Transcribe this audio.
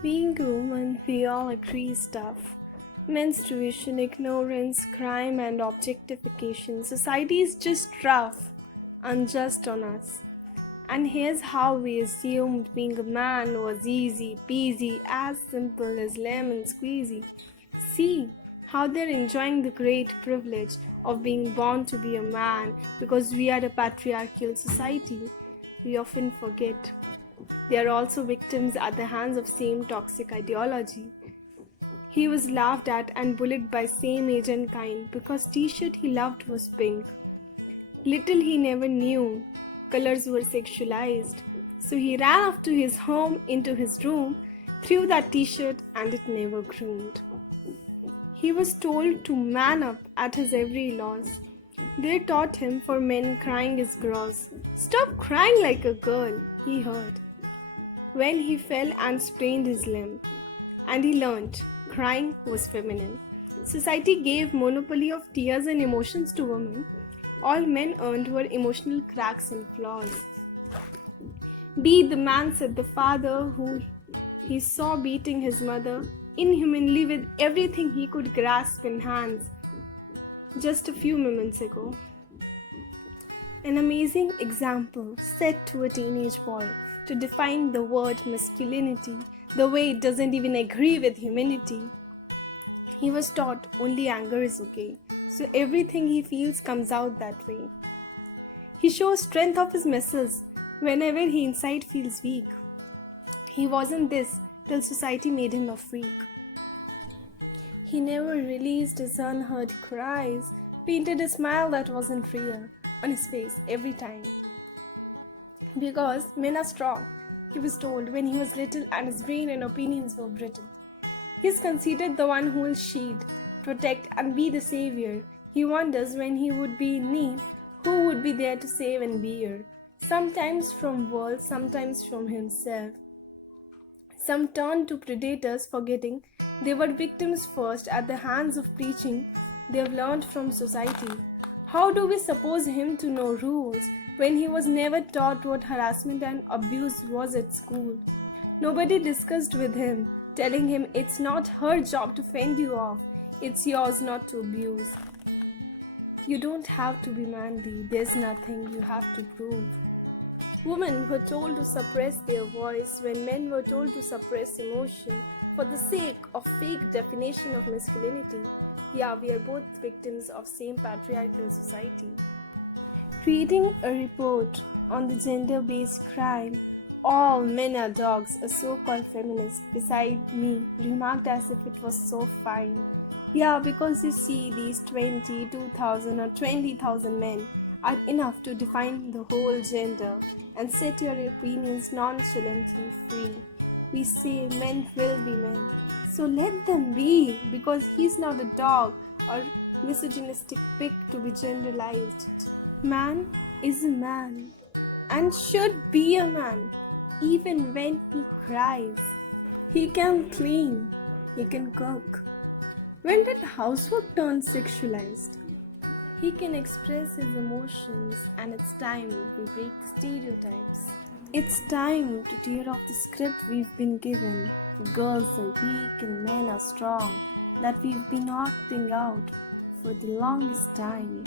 Being a woman, we all agree is tough. Menstruation, ignorance, crime, and objectification. Society is just rough, unjust on us. And here's how we assumed being a man was easy peasy, as simple as lemon squeezy. See how they're enjoying the great privilege of being born to be a man because we are a patriarchal society. We often forget. They are also victims at the hands of same toxic ideology. He was laughed at and bullied by same age and kind because t-shirt he loved was pink. Little he never knew, colors were sexualized. So he ran off to his home, into his room, threw that t-shirt and it never groomed. He was told to man up at his every loss. They taught him for men crying is gross. Stop crying like a girl, he heard. When he fell and sprained his limb. And he learnt crying was feminine. Society gave monopoly of tears and emotions to women. All men earned were emotional cracks and flaws. Be the man, said the father, who he saw beating his mother inhumanly with everything he could grasp in hands just a few moments ago. An amazing example set to a teenage boy to define the word masculinity the way it doesn't even agree with humanity. He was taught only anger is okay, so everything he feels comes out that way. He shows strength of his muscles whenever he inside feels weak. He wasn't this till society made him a freak. He never released his unheard cries, painted a smile that wasn't real on his face every time. Because men are strong, he was told when he was little and his brain and opinions were brittle. He is considered the one who will shield, protect, and be the savior. He wonders when he would be in need, who would be there to save and bear. Sometimes from world, sometimes from himself. Some turn to predators, forgetting they were victims first at the hands of preaching they have learned from society. How do we suppose him to know rules when he was never taught what harassment and abuse was at school? Nobody discussed with him, telling him it's not her job to fend you off, it's yours not to abuse. You don't have to be manly, there's nothing you have to prove. Women were told to suppress their voice when men were told to suppress emotion for the sake of fake definition of masculinity. Yeah, we are both victims of same patriarchal society. Reading a report on the gender-based crime, all men are dogs, a so-called feminist beside me remarked as if it was so fine. Yeah, because you see, these 22,000 or 20,000 men are enough to define the whole gender and set your opinions nonchalantly free. We say men will be men, so let them be, because he's not a dog or misogynistic pig to be generalized. Man is a man and should be a man even when he cries. He can clean, he can cook. When did housework turn sexualized? He can express his emotions, and it's time we break the stereotypes. It's time to tear off the script we've been given. Girls are weak and men are strong, that we've been acting out for the longest time.